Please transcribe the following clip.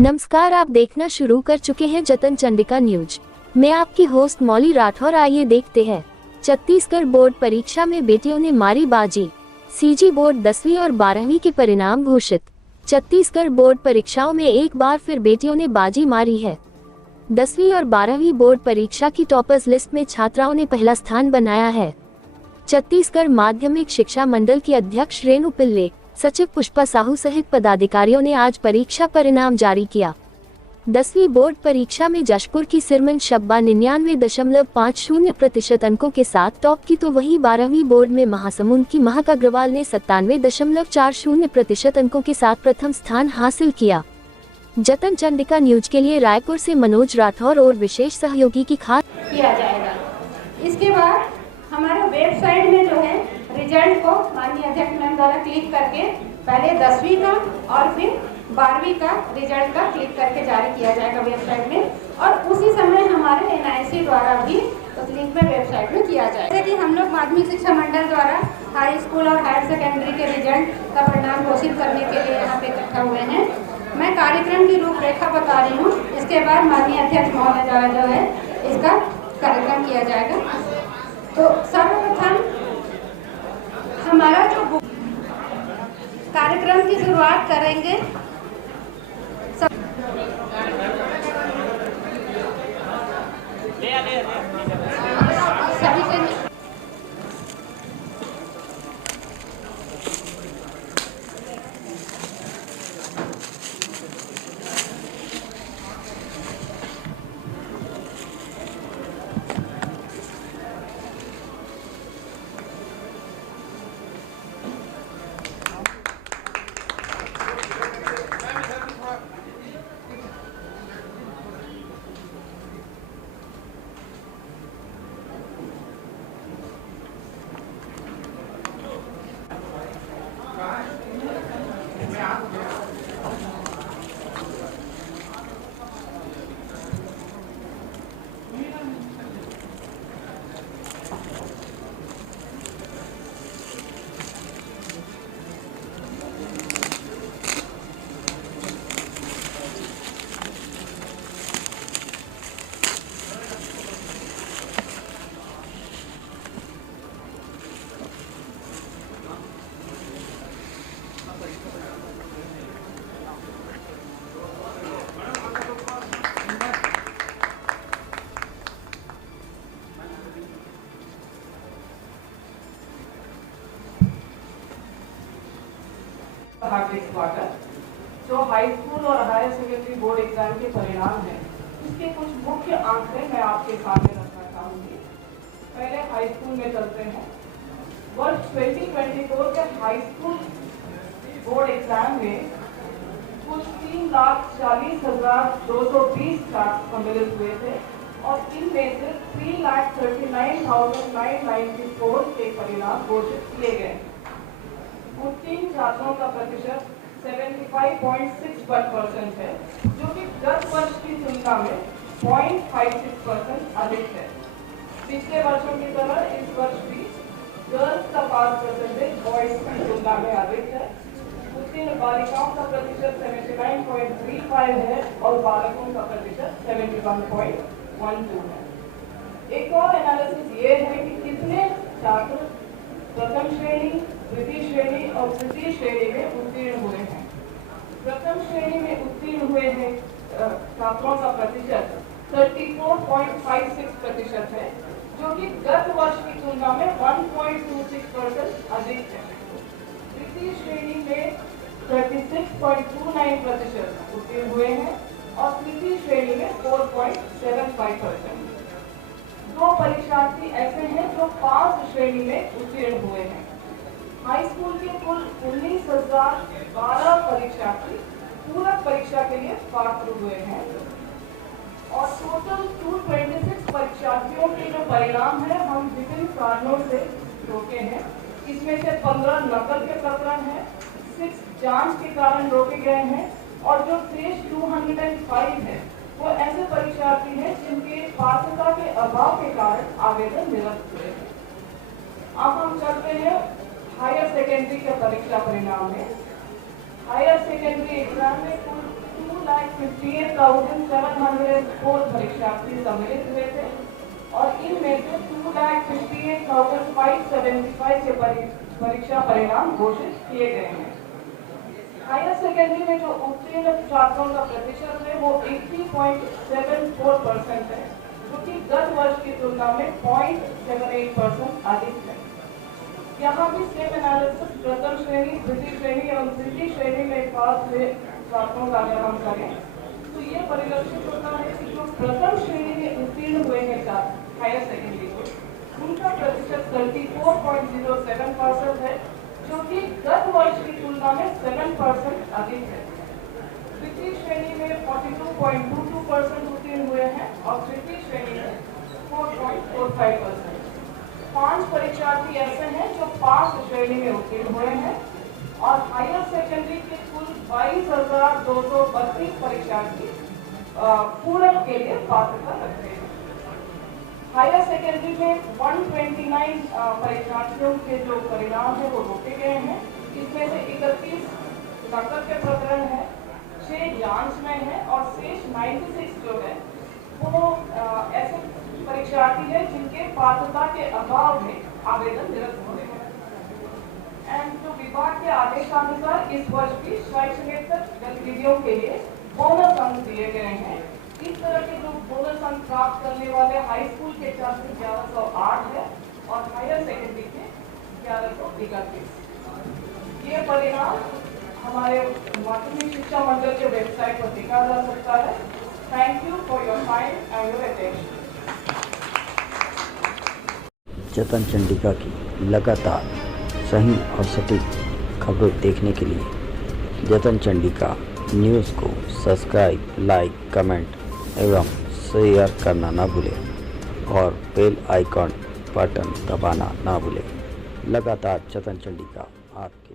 नमस्कार, आप देखना शुरू कर चुके हैं जतन चंडिका न्यूज। मैं आपकी होस्ट मौली राठौर। आइए देखते हैं। छत्तीसगढ़ बोर्ड परीक्षा में बेटियों ने मारी बाजी। सीजी बोर्ड 10वीं और 12वीं के परिणाम घोषित। छत्तीसगढ़ बोर्ड परीक्षाओं में एक बार फिर बेटियों ने बाजी मारी है। 10वीं और 12वीं बोर्ड परीक्षा की टॉपर्स लिस्ट में छात्राओं ने पहला स्थान बनाया है। छत्तीसगढ़ माध्यमिक शिक्षा मंडल की अध्यक्ष रेणु पिल्ले, सचिव पुष्पा साहू सहित पदाधिकारियों ने आज परीक्षा परिणाम जारी किया। 10वीं बोर्ड परीक्षा में जशपुर की सिरमन शब्बा 99.50% अंकों के साथ टॉप की, तो वहीं 12वीं बोर्ड में महासमुंद की महक अग्रवाल ने 97.40% अंकों के साथ प्रथम स्थान हासिल किया। जतन चंडिका न्यूज के लिए रायपुर से मनोज राठौर और विशेष सहयोगी की खास किया जाएगा। इसके बाद हमारे वेबसाइट में जो है रिजल्ट को माननीय अध्यक्ष मैम द्वारा क्लिक करके पहले 10वीं का और फिर 12वीं का रिजल्ट का क्लिक करके जारी किया जाएगा वेबसाइट में, और उसी समय हमारे NIC द्वारा भी उस लिंक में वेबसाइट में किया जाएगा। जैसे कि हम लोग माध्यमिक शिक्षा मंडल द्वारा हाई स्कूल और हायर सेकेंडरी के रिजल्ट का परिणाम घोषित करने के लिए यहाँ पे इकट्ठा हुए हैं। मैं कार्यक्रम की रूपरेखा बता रही हूँ, इसके बाद माननीय अध्यक्ष महोदय द्वारा जो है इसका कार्यक्रम किया जाएगा। तो सर्वप्रथम हमारा जो कार्यक्रम की शुरुआत करेंगे सभी से हार्दिक स्वागत। जो हाई स्कूल और हायर सेकेंडरी बोर्ड एग्जाम के परिणाम हैं, इसके कुछ मुख्य आंकड़े मैं आपके सामने रखना चाहूंगी। पहले हाई स्कूल में चलते हैं। वर्ष 2024 के हाई स्कूल बोर्ड एग्जाम में कुछ 3,40,220 छात्र सम्मिलित हुए थे और इनमें से 3,39,994 के परिणाम घोषित किए गए। उत्तीर्ण छात्रों का प्रतिशत 75.61% है, जो कि गत वर्ष की तुलना में 0.56% अधिक है। पिछले वर्षों की तरह इस वर्ष भी गर्ल्स का पास परसेंटेज बॉयज की तुलना में अधिक है। उत्तीर्ण बालिकाओं का प्रतिशत 79.35 है और बालकों का प्रतिशत 71.12 है। एक और एनालिसिस ये है कि कितने छात्र प्रथम श्रेणी, द्वितीय श्रेणी और तृतीय श्रेणी में उत्तीर्ण हुए हैं। प्रथम श्रेणी में उत्तीर्ण हुए हैं छात्रों का प्रतिशत 34.56% है, जो कि गत वर्ष की तुलना में 1.26% अधिक है। द्वितीय श्रेणी में 36.29% उत्तीर्ण हुए हैं और तृतीय श्रेणी में 4.75%। दो परीक्षार्थी ऐसे हैं जो 5 श्रेणी में उत्तीर्ण हुए हैं। हाई स्कूल के कुल 19,012 परीक्षार्थी पूरक परीक्षा के लिए पात्र हुए हैं और टोटल 226 परीक्षार्थियों के जो परिणाम है हम विभिन्न कारणों से रोके हैं। इसमें से 15 नकल के प्रकरण हैं, 6 जांच के कारण रोके गए हैं और जो शेष 205 है वो ऐसे परीक्षार्थी हैं जिनके पात्रता के अभाव के कारण आवेदन निरस्त हुए हैं। अब हम चलते हैं हायर सेकेंडरी के परीक्षा परिणाम में। हायर सेकेंडरी एग्जाम में कुल 2,58,704 परीक्षार्थी सम्मिलित हुए थे और इनमें से 2,58,575 के परीक्षा परिणाम घोषित किए गए हैं। हायर सेकेंडरी में जो उत्तीर्ण छात्रों का प्रतिशत है वो 80.74% है, जो कि गत वर्ष की तुलना में 0.78% अधिक है। यहाँ भी सेम एनालिसिस प्रथम श्रेणी, द्वितीय श्रेणी एवं तृतीय श्रेणी में पास हुए छात्रों का अगर हम करें तो ये परिलक्षित होता है कि जो प्रथम श्रेणी में उत्तीर्ण हुए हैं छात्र हायर सेकेंडरी को, उनका प्रतिशत 34.07% है, जो कि गत वर्ष की तुलना में 7% अधिक है। द्वितीय श्रेणी में 42.22% उत्तीर्ण हुए हैं और तृतीय श्रेणी में 4.45%। 5 परीक्षार्थी ऐसे हैं जो पास श्रेणी में उत्तीर्ण हुए हैं और हायर सेकेंडरी के कुल 22,232 परीक्षार्थी पूरक के लिए पात्रता रखते हैं। हायर सेकेंडरी में 129 परीक्षार्थियों के जो परिणाम है वो रोके गए हैं। इसमें से 31 नकल के प्रकरण है, 6 जांच में है और शेष 96 जो है वो ऐसे परीक्षार्थी है जिनके पात्रता के अभाव में आवेदन निरस्त हुए हैं। एंड जो विभाग के आदेशानुसार इस वर्ष की शैक्षणिक गतिविधियों के लिए बोनस अंक दिए गए हैं। इस तरह के जो बोनस अंक प्राप्त करने वाले हाई स्कूल के छात्र 1108 है और हायर सेकेंडरी के 1131। ये परिणाम हमारे माध्यमिक शिक्षा मंडल के वेबसाइट पर देखा जा सकता है। Thank you for your time and your attention. जतन चंडिका की लगातार सही और सटीक खबरें देखने के लिए जतन चंडिका न्यूज़ को सब्सक्राइब, लाइक, कमेंट एवं शेयर करना ना भूलें और बेल आइकॉन बटन दबाना ना भूलें। लगातार जतन चंडिका आपके